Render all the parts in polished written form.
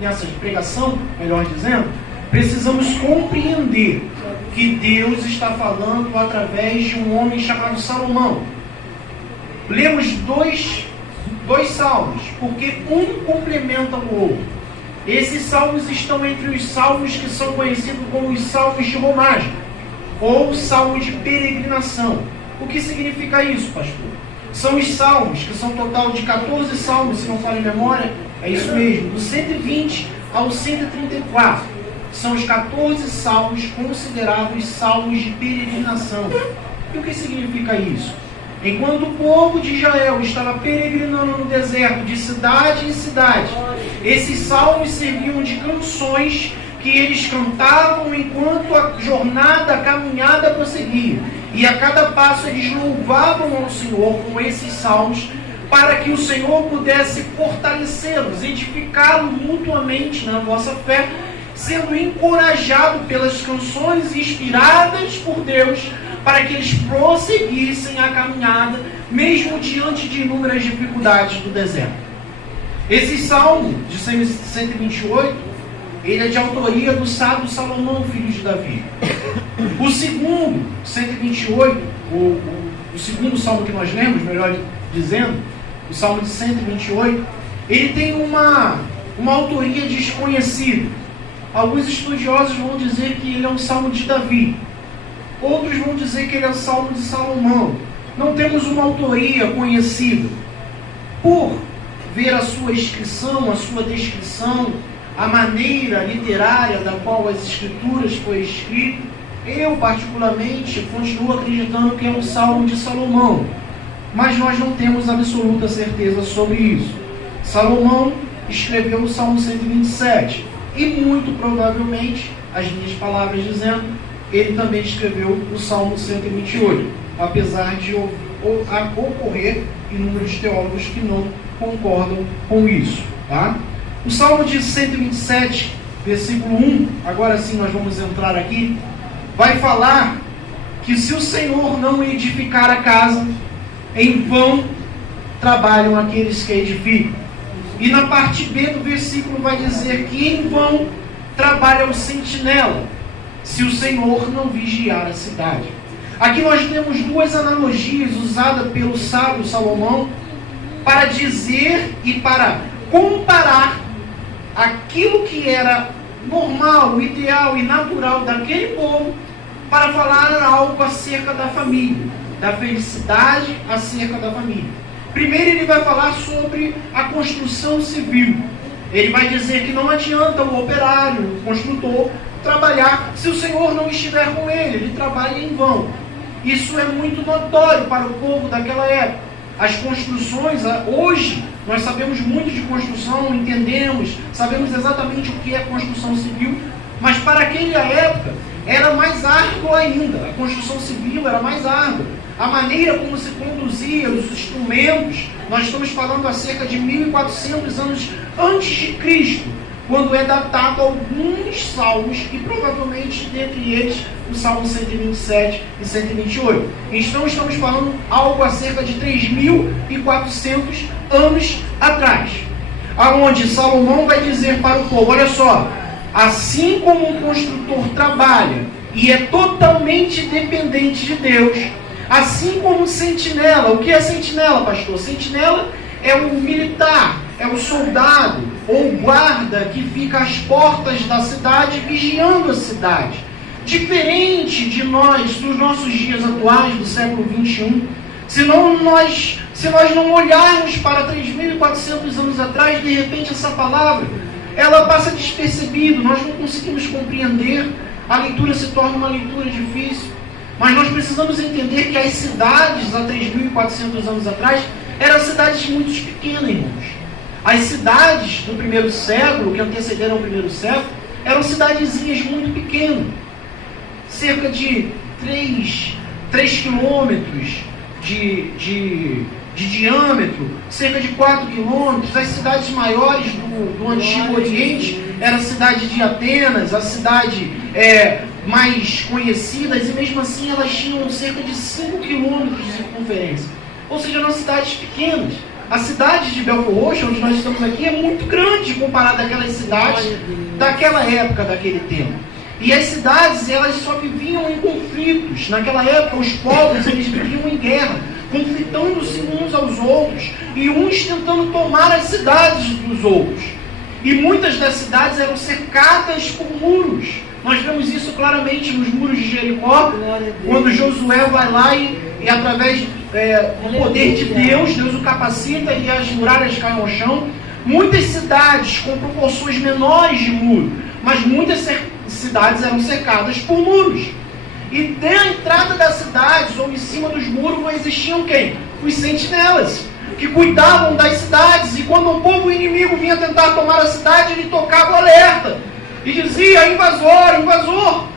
nessa pregação, melhor dizendo, precisamos compreender que Deus está falando através de um homem chamado Salomão. Lemos dois salmos, porque um complementa o outro. Esses salmos estão entre os salmos que são conhecidos como os salmos de romagem, ou salmos de peregrinação. O que significa isso, pastor? São os salmos, que são um total de 14 salmos, se não falha a memória, é isso mesmo, do 120 ao 134. São os 14 salmos considerados salmos de peregrinação. E o que significa isso? Enquanto o povo de Israel estava peregrinando no deserto, de cidade em cidade, esses salmos serviam de canções que eles cantavam enquanto a jornada, a caminhada prosseguia. E a cada passo eles louvavam ao Senhor com esses salmos, para que o Senhor pudesse fortalecê-los, edificá-los mutuamente na vossa fé, sendo encorajado pelas canções inspiradas por Deus, para que eles prosseguissem a caminhada, mesmo diante de inúmeras dificuldades do deserto. Esse salmo de 128, ele é de autoria do sábio Salomão, filho de Davi. O segundo, 128, o segundo salmo que nós lemos, melhor dizendo, o salmo de 128, ele tem uma autoria desconhecida. Alguns estudiosos vão dizer que ele é um salmo de Davi. Outros vão dizer que ele é o salmo de Salomão. Não temos uma autoria conhecida. Por ver a sua inscrição, a sua descrição, a maneira literária da qual as escrituras foi escrito, eu particularmente continuo acreditando que é um salmo de Salomão. Mas nós não temos absoluta certeza sobre isso. Salomão escreveu o Salmo 127. E muito provavelmente, as minhas palavras dizendo, ele também escreveu o Salmo 128. Apesar de ocorrer inúmeros teólogos que não concordam com isso. Tá? O Salmo de 127, versículo 1, agora sim nós vamos entrar aqui, vai falar que se o Senhor não edificar a casa, em vão trabalham aqueles que edificam. E na parte B do versículo vai dizer que em vão trabalha o sentinela, se o Senhor não vigiar a cidade. Aqui nós temos duas analogias usadas pelo sábio Salomão para dizer e para comparar aquilo que era normal, ideal e natural daquele povo, para falar algo acerca da família, da felicidade acerca da família. Primeiro ele vai falar sobre a construção civil. Ele vai dizer que não adianta o operário, o construtor, trabalhar se o Senhor não estiver com ele. Ele trabalha em vão. Isso é muito notório para o povo daquela época. As construções, hoje, nós sabemos muito de construção, entendemos, sabemos exatamente o que é construção civil, mas para aquela época era mais árduo ainda. A construção civil era mais árdua. A maneira como se conduzia, os instrumentos, nós estamos falando acerca de 1400 anos antes de Cristo, quando é datado alguns salmos, e provavelmente dentre eles o Salmo 127 e 128. Então estamos falando algo acerca de 3400 anos atrás, aonde Salomão vai dizer para o povo, olha só, assim como um construtor trabalha e é totalmente dependente de Deus, assim como um sentinela. O que é sentinela, pastor? Sentinela é o militar, é o soldado ou guarda que fica às portas da cidade vigiando a cidade. Diferente de nós, dos nossos dias atuais, do século 21, se nós não olharmos para 3.400 anos atrás, de repente essa palavra, ela passa despercebida, nós não conseguimos compreender, a leitura se torna uma leitura difícil. Mas nós precisamos entender que as cidades, há 3.400 anos atrás, eram cidades muito pequenas, irmãos. As cidades do primeiro século, que antecederam o primeiro século, eram cidadezinhas muito pequenas. Cerca de 3 quilômetros de diâmetro, cerca de 4 quilômetros. As cidades maiores do Antigo Oriente eram a cidade de Atenas, a cidade mais conhecidas, e mesmo assim elas tinham cerca de 5 quilômetros de circunferência. Ou seja, eram cidades pequenas. A cidade de Belfort Roxo, onde nós estamos aqui, é muito grande comparada àquelas cidades daquela época, daquele tempo. E as cidades, elas só viviam em conflitos. Naquela época, os povos, eles viviam em guerra, conflitando-se uns aos outros, e uns tentando tomar as cidades dos outros. E muitas das cidades eram cercadas por muros. Nós vemos isso claramente nos muros de Jericó, quando Josué vai lá e através do poder de Deus, Deus o capacita e as muralhas caem ao chão. Muitas cidades com proporções menores de muro, mas muitas cidades eram cercadas por muros. E na entrada das cidades, ou em cima dos muros, existiam quem? Os sentinelas, que cuidavam das cidades. E quando um povo inimigo vinha tentar tomar a cidade, ele tocava o alerta e dizia: invasor, invasor.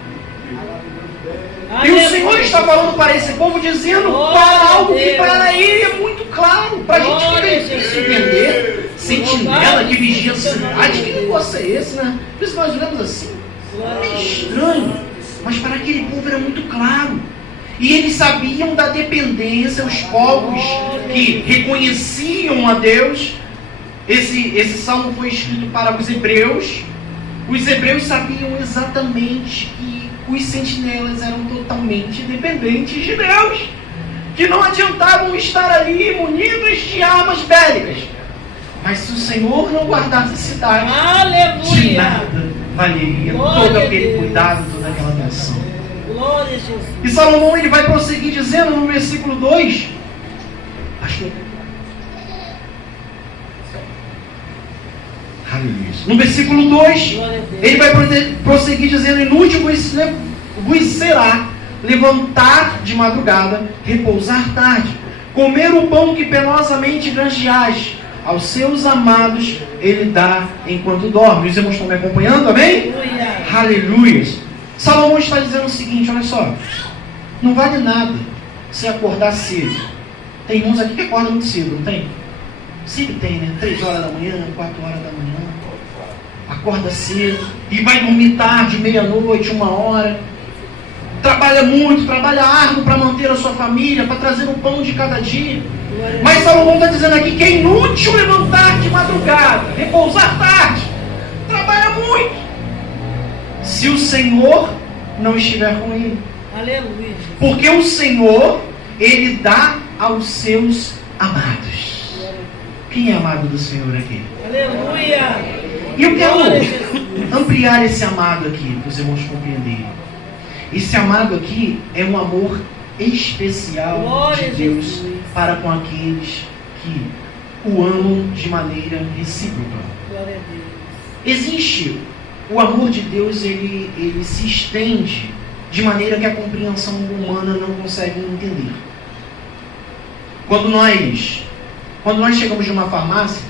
E o Senhor está falando para esse povo, dizendo para algo que para ele é muito claro. Para a gente fica difícil entender. Sentinela que vigia a cidade, que negócio é esse, né? Por isso nós olhamos assim, é estranho. Mas para aquele povo era muito claro. E eles sabiam da dependência, os povos que reconheciam a Deus. Esse salmo foi escrito para os hebreus. Os hebreus sabiam exatamente que os sentinelas eram totalmente dependentes de Deus, que não adiantavam estar ali munidos de armas bélicas. Mas se o Senhor não guardasse a cidade, de nada valeria todo aquele cuidado, toda aquela atenção. E Salomão, ele vai prosseguir dizendo no versículo 2, no versículo 2, ele vai prosseguir dizendo: inútil vos será levantar de madrugada, repousar tarde, comer o pão que penosamente granjeais, aos seus amados ele dá enquanto dorme. Os irmãos estão me acompanhando, amém? Aleluia. Salomão está dizendo o seguinte, olha só, não vale nada você acordar cedo. Tem uns aqui que acordam muito cedo, não tem? Sempre tem, né? 3 horas da manhã, 4 horas da manhã. Acorda cedo e vai dormir tarde, meia-noite, 1 hora. Trabalha muito, trabalha árduo para manter a sua família, para trazer o pão de cada dia. Mas Salomão está dizendo aqui que é inútil levantar de madrugada, repousar tarde. Trabalha muito, se o Senhor não estiver com ele. Aleluia. Porque o Senhor, ele dá aos seus amados. Quem é amado do Senhor aqui? Aleluia. E eu quero ampliar esse amado aqui, para os irmãos compreenderem. Esse amado aqui é um amor especial de Deus para com aqueles que o amam de maneira recíproca. Existe o amor de Deus, ele se estende de maneira que a compreensão humana não consegue entender. Quando nós chegamos de uma farmácia,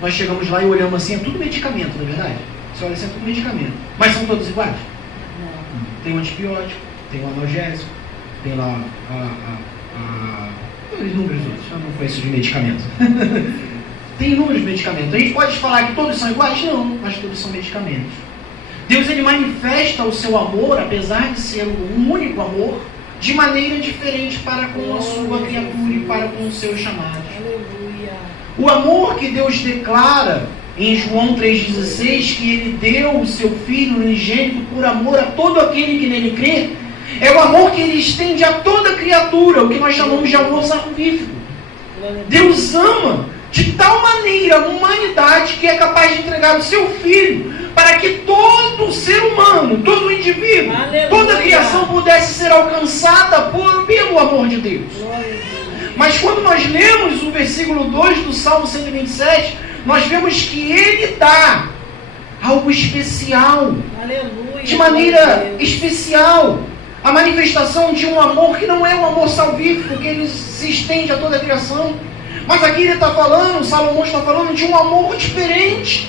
nós chegamos lá e olhamos assim, é tudo medicamento, não é verdade? Você olha assim, é tudo medicamento. Mas são todos iguais? Não. Tem um antibiótico, tem um analgésico, tem lá inúmeros outros. Eu não conheço de medicamento. Tem inúmeros medicamentos. A gente pode falar que todos são iguais? Não, mas todos são medicamentos. Deus, ele manifesta o seu amor, apesar de ser um único amor, de maneira diferente para com a sua criatura e para com os seus chamados. Aleluia. O amor que Deus declara em João 3,16, que ele deu o seu Filho unigênito por amor a todo aquele que nele crê, é o amor que ele estende a toda criatura, o que nós chamamos de amor salvífico. Deus ama de tal maneira a humanidade que é capaz de entregar o seu Filho para que todo ser humano, todo indivíduo, toda a criação pudesse ser alcançada pelo amor de Deus. Mas quando nós lemos o versículo 2 do Salmo 127, nós vemos que ele dá algo especial, de maneira especial, a manifestação de um amor que não é um amor salvífico, que ele se estende a toda a criação. Mas aqui ele está falando, Salomão está falando de um amor diferente,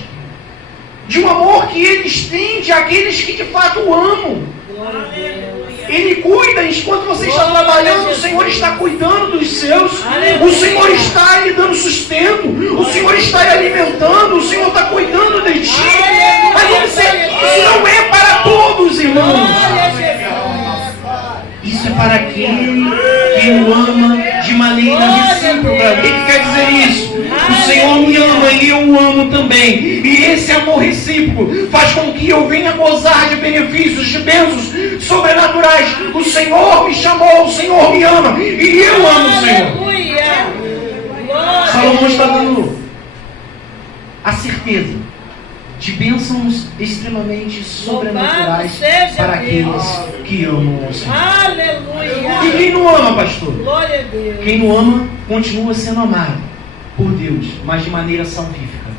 de um amor que ele estende àqueles que de fato o amam. Ele cuida, enquanto você está trabalhando, o Senhor está cuidando dos seus, o Senhor está lhe dando sustento, o Senhor está lhe alimentando, o Senhor está cuidando de ti. Isso não é para todos, irmãos. Isso é para aquele que o ama de maneira recíproca. O que quer dizer isso? também. E esse amor recíproco faz com que eu venha gozar de benefícios, de bênçãos sobrenaturais. O Senhor me chamou, o Senhor me ama e eu amo o Senhor. Aleluia! Salomão está dando a certeza de bênçãos extremamente sobrenaturais para aqueles que amam o Senhor. Aleluia! E quem não ama, pastor? Glória a Deus! Quem não ama continua sendo amado por Deus, mas de maneira salvífica.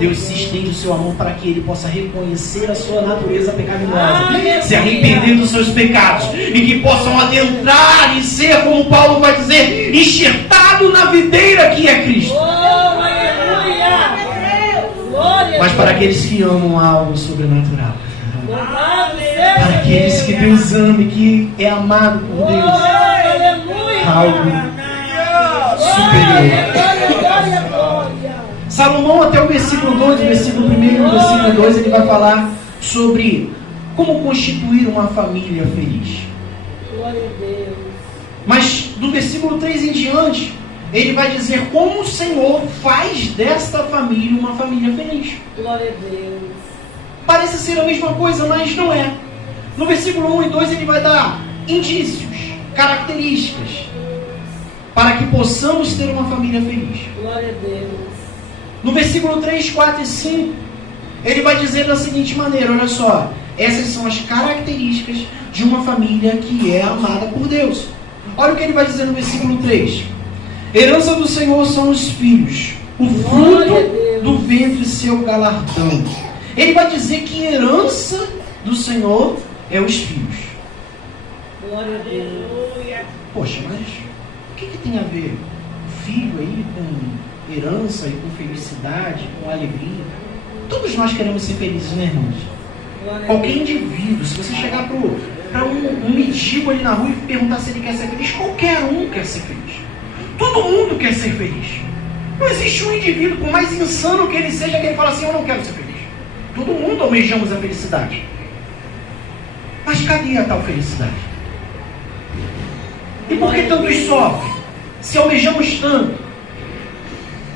Deus se estende o seu amor para que ele possa reconhecer a sua natureza pecaminosa, se arrepender dos seus pecados e que possam adentrar e ser, como Paulo vai dizer, enxertado na videira que é Cristo. Mas para aqueles que amam algo sobrenatural, para aqueles que Deus ama e que é amado por Deus, algo superior. Salomão, até o versículo 2, o versículo 1 e o versículo 2, ele vai falar sobre como constituir uma família feliz. Glória a Deus. Mas do versículo 3 em diante, ele vai dizer como o Senhor faz desta família uma família feliz. Glória a Deus. Parece ser a mesma coisa, mas não é. No versículo 1 e 2 ele vai dar indícios, características, para que possamos ter uma família feliz. Glória a Deus. No versículo 3, 4 e 5, ele vai dizer da seguinte maneira, olha só, essas são as características de uma família que é amada por Deus. Olha o que ele vai dizer no versículo 3. Herança do Senhor são os filhos, o fruto do ventre seu galardão. Ele vai dizer que herança do Senhor é os filhos. Glória a Deus. Poxa, mas o que tem a ver filho aí com herança e com felicidade, com alegria? Todos nós queremos ser felizes, né, irmãos? Qualquer indivíduo, se você chegar para um mendigo ali na rua e perguntar se ele quer ser feliz, qualquer um quer ser feliz. Todo mundo quer ser feliz. Não existe um indivíduo, por mais insano que ele seja, que ele fala assim, eu não quero ser feliz. Todo mundo almejamos a felicidade. Mas cadê a tal felicidade? E por que tantos sofrem? Se almejamos tanto,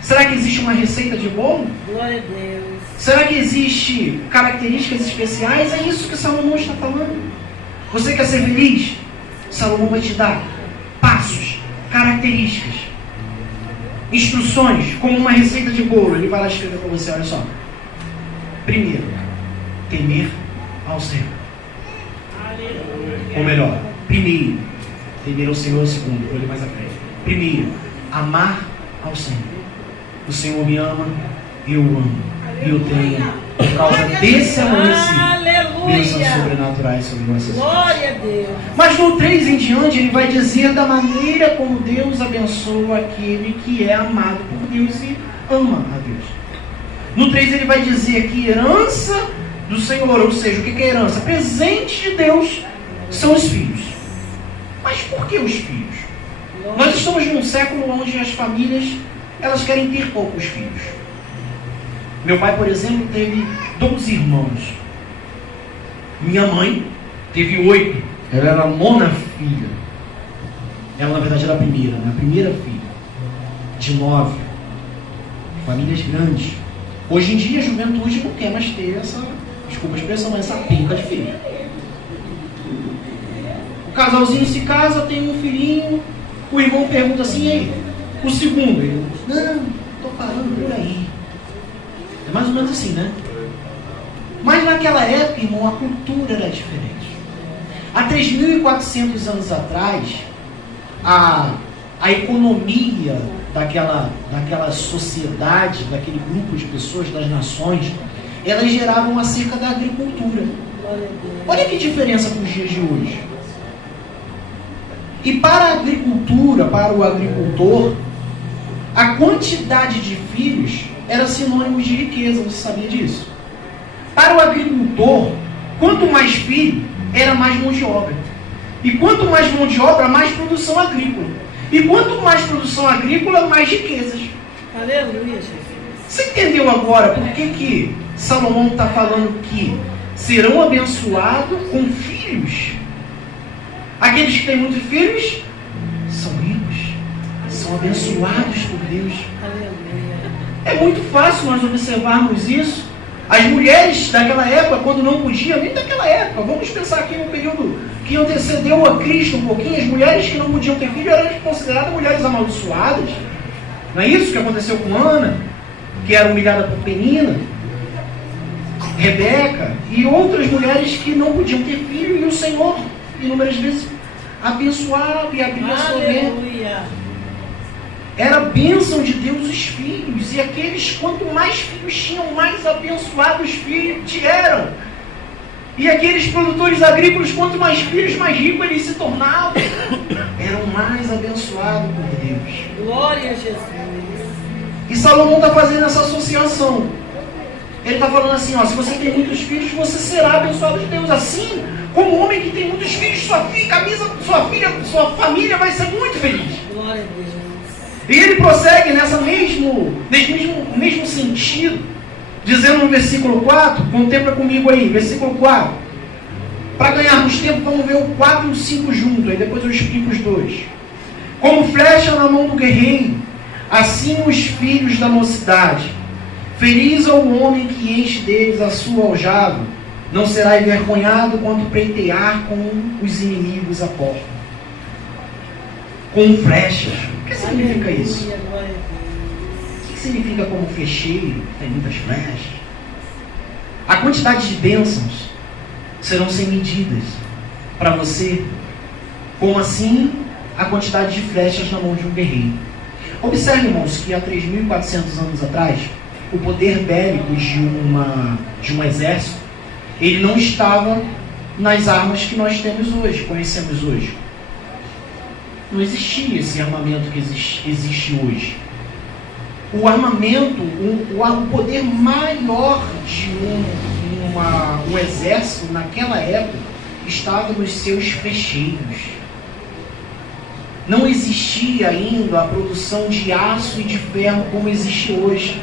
será que existe uma receita de bolo? Glória a Deus. Será que existe características especiais? É isso que Salomão está falando. Você quer ser feliz? Salomão vai te dar passos, características, instruções, como uma receita de bolo. Ele vai lá escrever para você, olha só. Primeiro, temer ao Senhor. Ou melhor, primeiro, temer ao Senhor. Segundo, olhe mais à frente. Primeiro, amar ao Senhor. O Senhor me ama, eu amo. E eu tenho, por causa desse amor recíproco, bênçãos sobrenaturais sobre nossas vidas. Glória a Deus. Mas no 3 em diante, ele vai dizer da maneira como Deus abençoa aquele que é amado por Deus e ama a Deus. No 3 ele vai dizer que herança do Senhor, ou seja, o que é herança? Presente de Deus são os filhos. Mas por que os filhos? Nós estamos num século onde as famílias, elas querem ter poucos filhos. Meu pai, por exemplo, teve 12 irmãos. Minha mãe teve 8. Ela era a 9ª filha. Ela, na verdade, era a primeira filha. De 9. Famílias grandes. Hoje em dia, a juventude não quer mais ter essa, desculpa a expressão, essa penca de filho. O casalzinho se casa, tem um filhinho. O irmão pergunta assim, e aí? O segundo? Ele, não, estou parando por aí. É mais ou menos assim, né? Mas naquela época, irmão, a cultura era diferente. Há 3.400 anos atrás, a economia daquela sociedade, daquele grupo de pessoas, das nações, elas geravam acerca da agricultura. Olha que diferença para os dias de hoje. E para a agricultura, para o agricultor, a quantidade de filhos era sinônimo de riqueza, você sabia disso? Para o agricultor, quanto mais filho, era mais mão de obra. E quanto mais mão de obra, mais produção agrícola. E quanto mais produção agrícola, mais riquezas. Aleluia, Jesus. Você entendeu agora por que Salomão está falando que serão abençoados com filhos? Aqueles que têm muitos filhos são ricos, são abençoados por Deus. Aleluia. É muito fácil nós observarmos isso. As mulheres daquela época, quando não podiam, nem daquela época, vamos pensar aqui no período que antecedeu a Cristo um pouquinho, as mulheres que não podiam ter filho eram consideradas mulheres amaldiçoadas. Não é isso que aconteceu com Ana, que era humilhada por Penina, Rebeca e outras mulheres que não podiam ter filho, e o Senhor, inúmeras vezes, abençoava e abria a sua mente. Era a bênção de Deus os filhos, e aqueles, quanto mais filhos tinham, mais abençoados os filhos eram. E aqueles produtores agrícolas, quanto mais filhos, mais ricos eles se tornavam. Eram mais abençoados por Deus. Glória a Jesus. E Salomão está fazendo essa associação. Ele está falando assim, ó, se você tem muitos filhos, você será abençoado de Deus. Assim como o homem que tem muitos filhos, sua família vai ser muito feliz. Glória a Deus. E ele prossegue nesse mesmo sentido, dizendo no versículo 4, contempla comigo aí, versículo 4. Para ganharmos tempo, vamos ver o 4 e o 5 juntos, aí depois eu explico os dois. Como flecha na mão do guerreiro, assim os filhos da mocidade. Feliz é o homem que enche deles a sua aljava, não será envergonhado quando pleitear com os inimigos à porta. Com flechas. O que significa isso? O que significa como flecheiro, tem muitas flechas? A quantidade de bênçãos serão sem medidas para você, como assim a quantidade de flechas na mão de um guerreiro. Observe, irmãos, que há 3.400 anos atrás, o poder bélico de um exército, ele não estava nas armas que nós temos hoje, conhecemos hoje. Não existia esse armamento que existe hoje. O armamento, o poder maior de um exército naquela época estava nos seus flecheiros. Não existia ainda a produção de aço e de ferro como existe hoje.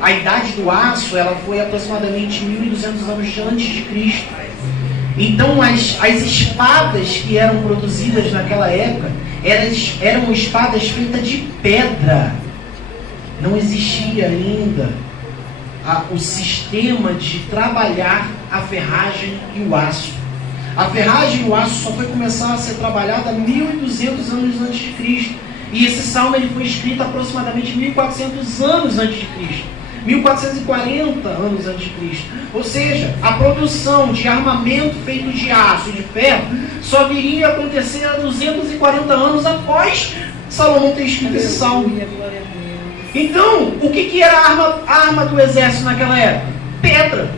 A idade do aço ela foi aproximadamente 1.200 anos antes de Cristo. Então as espadas que eram produzidas naquela época eram espadas feitas de pedra. Não existia ainda o sistema de trabalhar a ferragem e o aço. A ferragem e o aço só foi começar a ser trabalhada 1.200 anos antes de Cristo. E esse salmo ele foi escrito aproximadamente 1.400 anos antes de Cristo. 1.440 anos antes de Cristo. Ou seja, a produção de armamento feito de aço e de ferro só viria a acontecer há 240 anos após Salomão ter escrito esse salmo. Então, o que era a arma do exército naquela época? Pedra.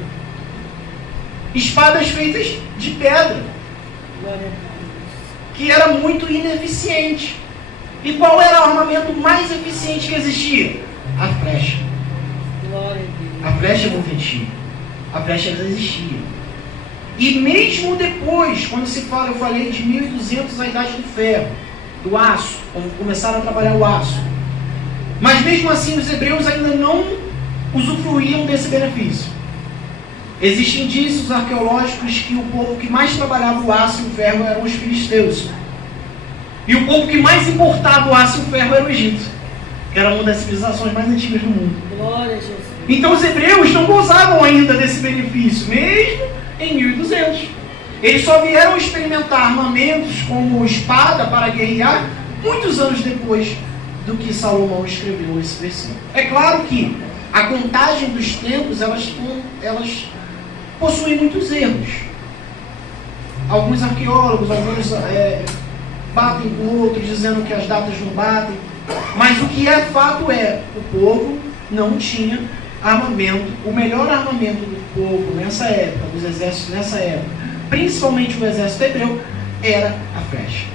Espadas feitas de pedra. Que era muito ineficiente. E qual era o armamento mais eficiente que existia? A flecha. A flecha não existia. A flecha existia. E mesmo depois, quando se fala, eu falei de 1.200 a idade do ferro, do aço, quando começaram a trabalhar o aço. Mas mesmo assim, os hebreus ainda não usufruíam desse benefício. Existem indícios arqueológicos que o povo que mais trabalhava o aço e o ferro eram os filisteus. E o povo que mais importava o aço e o ferro era o Egito, que era uma das civilizações mais antigas do mundo. Glória a Jesus. Então os hebreus não gozavam ainda desse benefício, mesmo em 1200. Eles só vieram experimentar armamentos como espada para guerrear muitos anos depois do que Salomão escreveu esse versículo. É claro que a contagem dos tempos, elas possuem muitos erros. Alguns arqueólogos, batem com outros, dizendo que as datas não batem. Mas o que é fato é, o povo não tinha armamento. O melhor armamento do povo nessa época, dos exércitos nessa época, principalmente o exército hebreu, era a flecha.